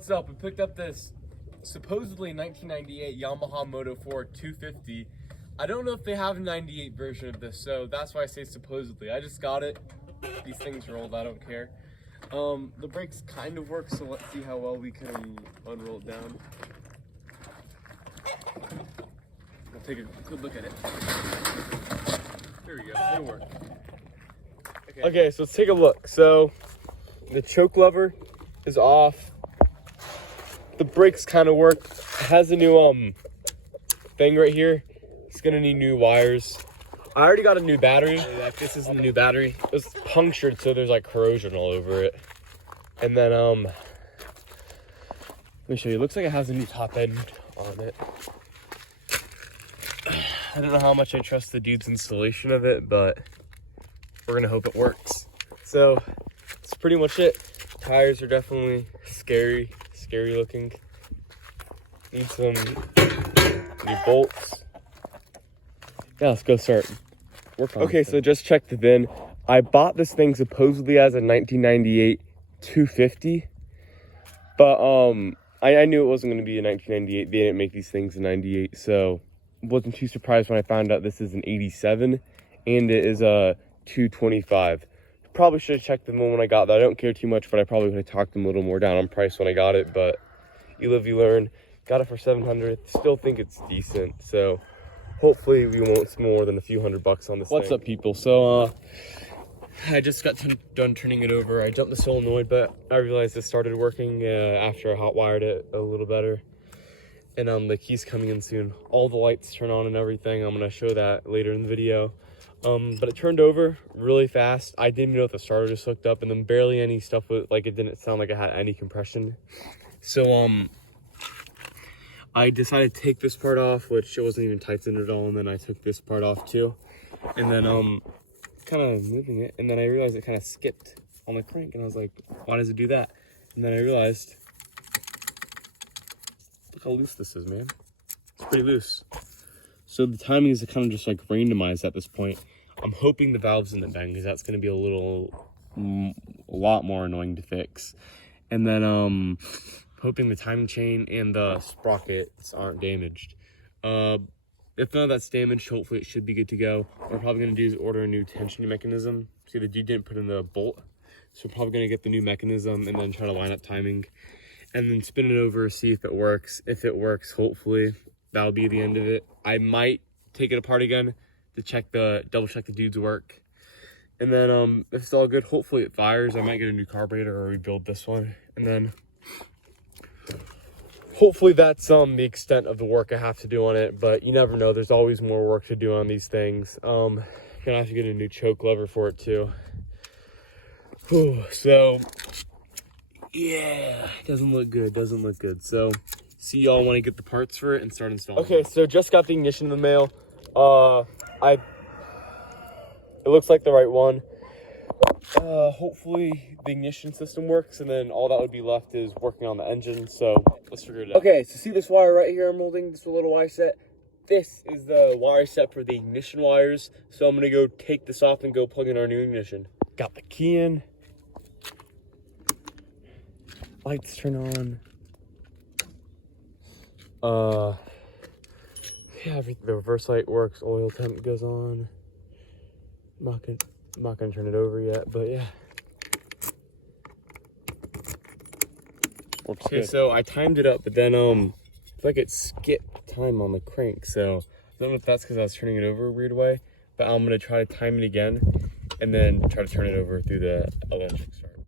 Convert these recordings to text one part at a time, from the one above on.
what's up? We picked up this supposedly 1998 Yamaha Moto 4 250. I don't know if they have a 98 version of this, so that's why I say supposedly. I just got it. These things are old, I don't care. The brakes kind of work, so let's see how well we can unroll it down. I'll take a good look at it. There we go, it'll work. Okay, so let's take a look. So the choke lever is off. The brakes kind of work. It has a new thing right here. It's gonna need new wires. I already got a new battery. This isn't the new battery. It was punctured, so there's like corrosion all over it. And then let me show you. It looks like it has a new top end on it. I don't know how much I trust the dude's installation of it, but we're gonna hope it works. So that's pretty much it. Tires are definitely scary looking. Need some new bolts. Yeah, let's go start work on it. Okay, so just check the VIN. I bought this thing supposedly as a 1998 250, but I knew it wasn't going to be a 1998. They didn't make these things in 98, so wasn't too surprised when I found out this is an 87 and it is a 225. Probably should have checked them when I got that. I don't care too much, but I probably would have talked them a little more down on price when I got it, but you live, you learn. Got it for $700. Still think it's decent, so hopefully we won't spend more than a few $100 on this thing. What's up, people? So I just got done turning it over. I jumped the solenoid, but I realized it started working after I hot wired it a little better. And the key's coming in soon. All the lights turn on and everything. I'm gonna show that later in the video. But it turned over really fast. I didn't even know if the starter just hooked up, and then barely any stuff with, like, it didn't sound like it had any compression. So I decided to take this part off, which it wasn't even tightened at all, and then I took this part off too. And then kind of moving it, and then I realized it kind of skipped on the crank, and I was like, why does it do that? And then I realized, look how loose this is, man. It's pretty loose. So the timing is kind of just like randomized at this point. I'm hoping the valves didn't bend, because that's going to be a lot more annoying to fix. And then hoping the timing chain and the sprockets aren't damaged. If none of that's damaged, hopefully it should be good to go. What we're probably going to do is order a new tension mechanism. See, the dude didn't put in the bolt, so we're probably going to get the new mechanism and then try to line up timing and then spin it over, see if it works. If it works, hopefully that'll be the end of it. I might take it apart again to double check the dude's work. And then if it's all good, hopefully it fires. I might get a new carburetor or rebuild this one. And then hopefully that's the extent of the work I have to do on it, but you never know. There's always more work to do on these things. Gonna have to get a new choke lever for it too. Whew, so yeah, doesn't look good. So see y'all when I get the parts for it and start installing. Okay, so just got the ignition in the mail. It looks like the right one. Hopefully the ignition system works, and then all that would be left is working on the engine, so let's figure it out. Okay, so see this wire right here I'm holding, this little wire set? This is the wire set for the ignition wires, so I'm gonna go take this off and go plug in our new ignition. Got the key in. Lights turn on. Yeah, the reverse light works, oil temp goes on. I'm not gonna turn it over yet, but yeah. Works okay, good. So I timed it up, but then it's like it skipped time on the crank. So I don't know if that's because I was turning it over a weird way, but I'm gonna try to time it again and then try to turn it over through the electric start.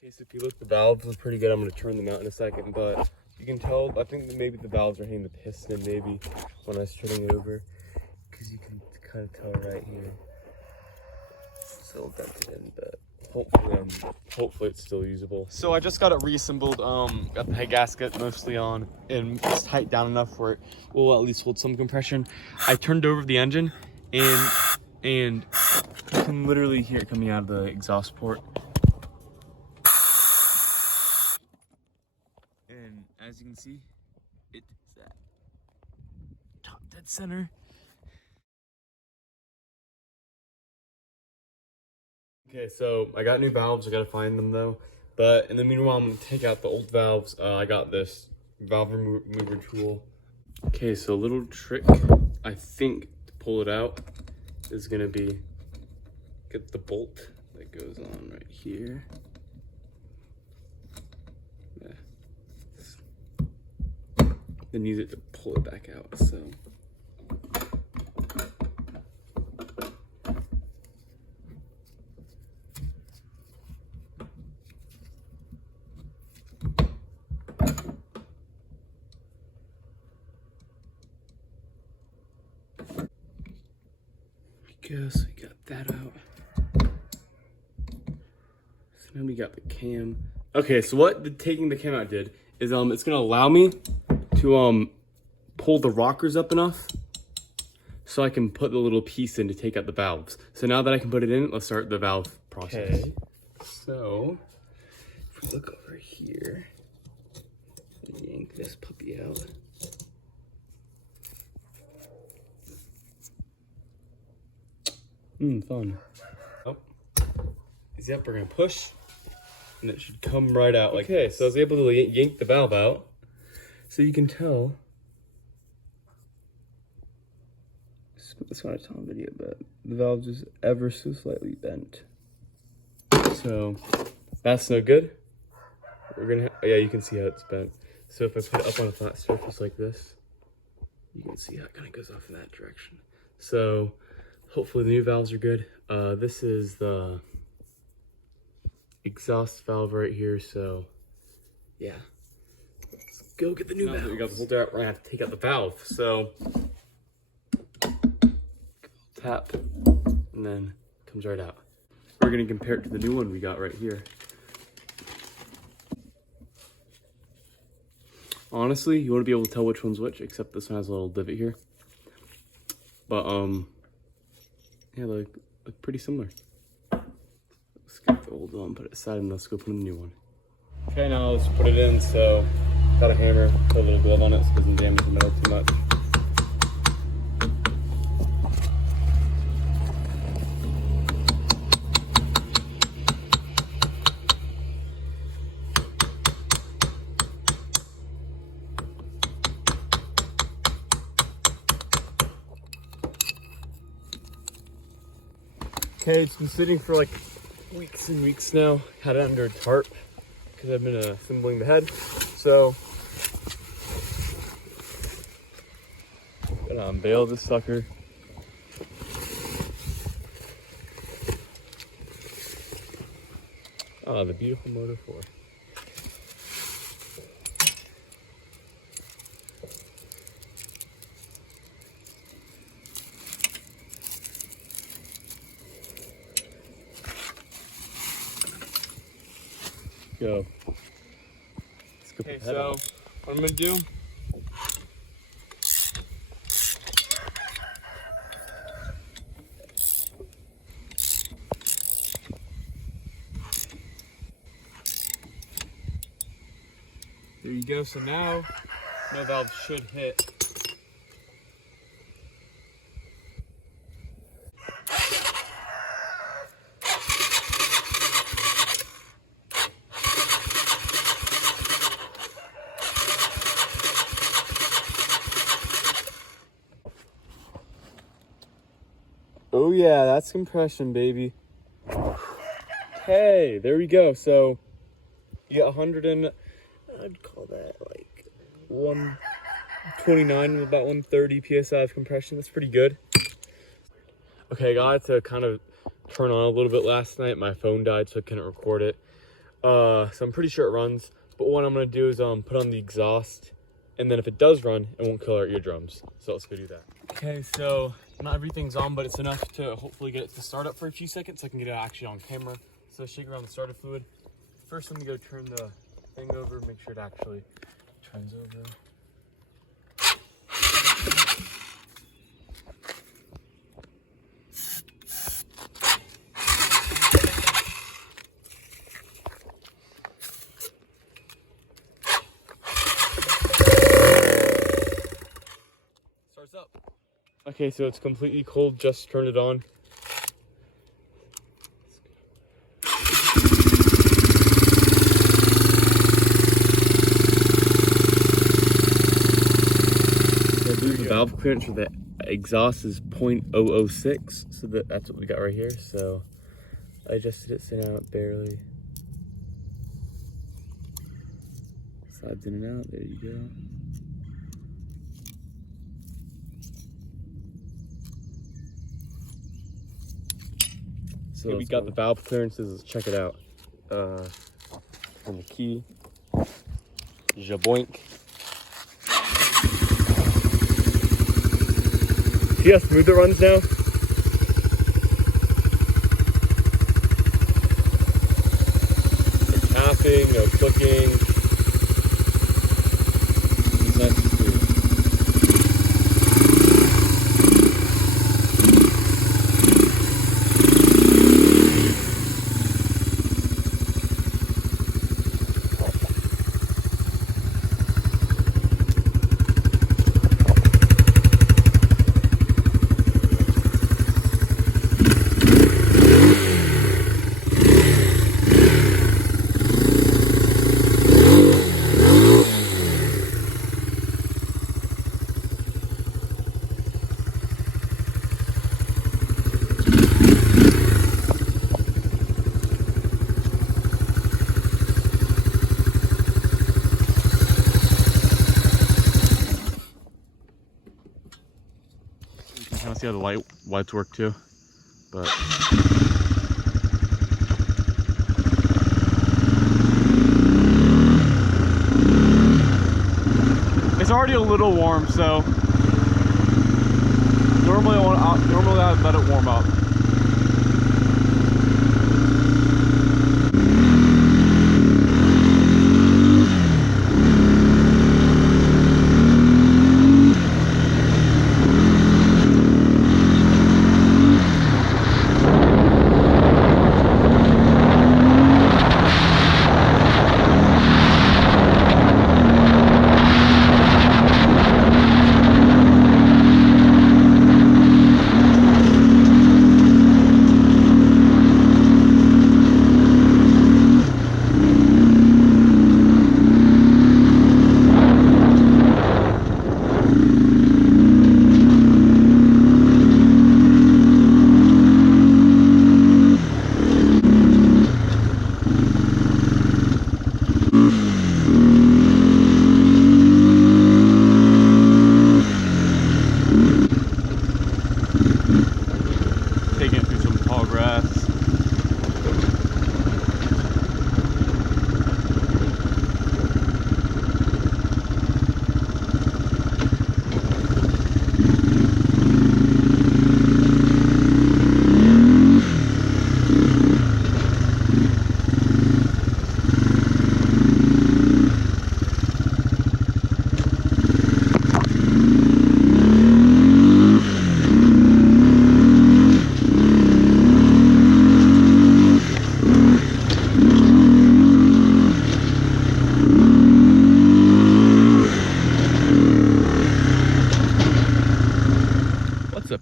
Okay, so if you look, the valves look pretty good. I'm gonna turn them out in a second, but you can tell, I think that maybe the valves are hitting the piston maybe when I was turning it over, because you can kind of tell right here. It's still dented in, but hopefully it's still usable. So I just got it reassembled, got the head gasket mostly on, and it's tight down enough where it will at least hold some compression. I turned over the engine, and you can literally hear it coming out of the exhaust port. And as you can see, it's at top dead center. Okay, so I got new valves. I gotta find them though. But in the meanwhile, I'm gonna take out the old valves. I got this valve remover tool. Okay, so a little trick, I think, to pull it out is gonna be get the bolt that goes on right here. Yeah. Then use it to pull it back out, so. Guess we got that out. So now we got the cam. Okay, so what taking the cam out did is it's gonna allow me to pull the rockers up enough so I can put the little piece in to take out the valves. So now that I can put it in, let's start the valve process. Okay, so if we look over here, yank this puppy out. Fun. Oh, yep, we're gonna push, and it should come right out. Like, okay, so I was able to yank the valve out, so you can tell. It's not a ton of video, but the valve is ever so slightly bent. So that's no good. We're gonna, yeah, you can see how it's bent. So if I put it up on a flat surface like this, you can see how it kind of goes off in that direction. So hopefully the new valves are good. This is the exhaust valve right here, so yeah. Let's go get the new valve. We got the holder out, we're gonna have to take out the valve. So tap, and then it comes right out. We're gonna compare it to the new one we got right here. Honestly, you won't be able to tell which one's which, except this one has a little divot here. But yeah, they look pretty similar. Let's get the old one, put it aside, and let's go put in the new one. Okay, now let's put it in. So, got a hammer, put a little glove on it so it doesn't damage the metal too much. Okay, it's been sitting for like weeks and weeks now. Had it under a tarp because I've been assembling the head. So, gonna unveil this sucker. Oh, the beautiful Moto 4. Go. Let's go. Okay, so what I'm gonna do, there you go. So now no valve should hit. Oh yeah, that's compression, baby. Okay, there we go. So you got 100 and I'd call that like 129 with about 130 psi of compression. That's pretty good. Okay, I got it to kind of turn on a little bit last night. My phone died, so I couldn't record it. So I'm pretty sure it runs. But what I'm gonna do is put on the exhaust, and then if it does run, it won't kill our eardrums. So let's go do that. Okay, so not everything's on, but it's enough to hopefully get it to start up for a few seconds so I can get it actually on camera. So shake around the starter fluid. First, let me go turn the thing over, make sure it actually turns over. Starts up. Okay, so it's completely cold, just turned it on. valve clearance for the exhaust is 0.006, so that's what we got right here. So I adjusted it so now it barely slides in and out. There you go. So we got the valve clearances. Let's check it out. From the key, jaboink. See how smooth it runs now? No tapping, no clicking. It's nice and smooth. Kind of see how the lights work too, but it's already a little warm. So normally I let it warm up.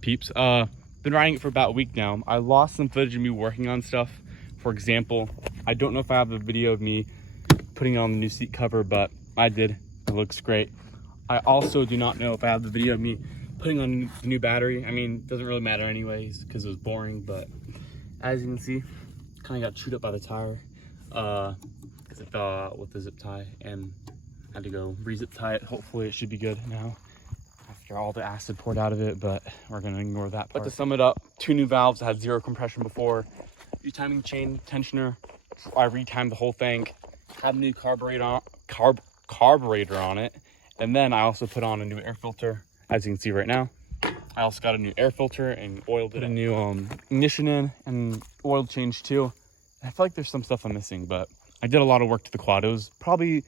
Peeps, been riding it for about a week now. I lost some footage of me working on stuff. For example, I don't know if I have a video of me putting on the new seat cover, but I did. It looks great. I also do not know if I have the video of me putting on the new battery. I mean, it doesn't really matter anyways because it was boring, but as you can see, kind of got chewed up by the tire because it fell out with the zip tie and had to go re-zip tie it. Hopefully it should be good now after all the acid poured out of it, but we're gonna ignore that part. But to sum it up, 2 new valves. I had 0 compression before. New timing chain tensioner. I retimed the whole thing. Had a new carburetor on it, and then I also put on a new air filter, as you can see right now. I also got a new air filter and oiled it. Put a new ignition in and oil change too. I feel like there's some stuff I'm missing, but I did a lot of work to the quad. It was probably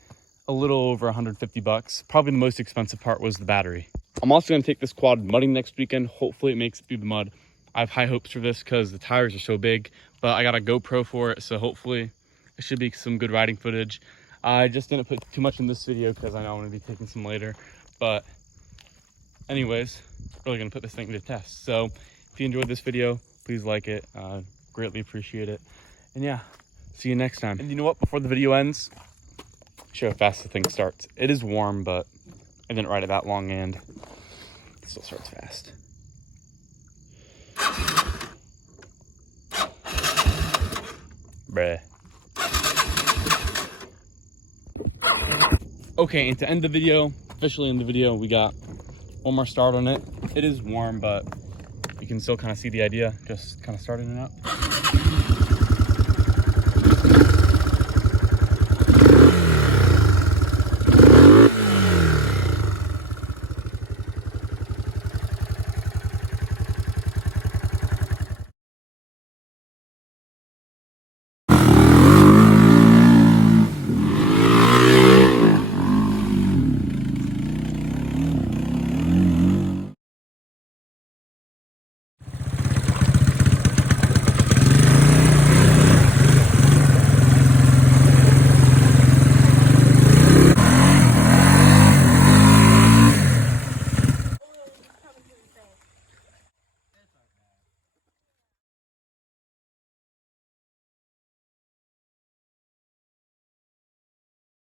a little over 150 bucks. Probably the most expensive part was the battery. I'm also gonna take this quad mudding next weekend. Hopefully it makes it through the mud. I have high hopes for this because the tires are so big, but I got a GoPro for it, so hopefully it should be some good riding footage. I just didn't put too much in this video because I know I'm gonna be taking some later, but anyways, really gonna put this thing to test. So if you enjoyed this video, please like it. Greatly appreciate it. And yeah, see you next time. And you know what, before the video ends, show how fast the thing starts. It is warm, but I didn't ride it that long, and Still starts fast. Bruh. Okay, and to end the video, officially end the video, we got one more start on it. It is warm, but you can still kind of see the idea, just kind of starting it up.